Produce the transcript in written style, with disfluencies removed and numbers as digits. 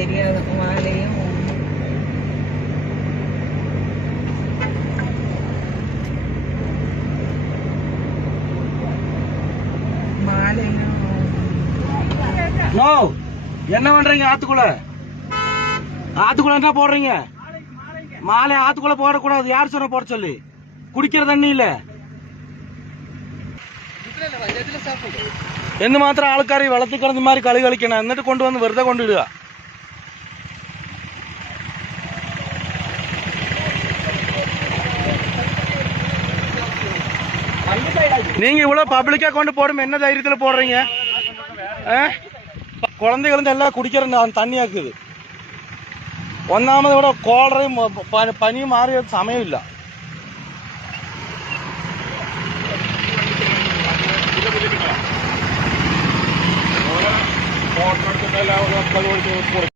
தெரியாத மாலையும் என்ன பண்றீங்க? ஆத்துக்குள்ள என்ன போடுறீங்க? மாலை ஆத்துக்குள்ள போடக்கூடாது. யார் சொன்ன போட சொல்லி? குடிக்கிற தண்ணி இல்ல എന്ന് മാത്രം ആൾക്കാർ ഈ വെള്ളത്തിൽ കിടന്നുമാര് കളി കളിക്കണം. എന്നിട്ട് കൊണ്ടുവന്ന് വെറുതെ കൊണ്ടിടുക. நீங்க இவ்வளவு பப்ளிக்கா கொண்டு போடும் என்ன தைரியத்துல போடுறீங்க? குழந்தைகள் எல்லாம் குடிக்கிற தண்ணியாக்குது. ഒന്നാമത് ഇവിടെ കോളറയും പനിയും മാറിയ സമയമില്ല.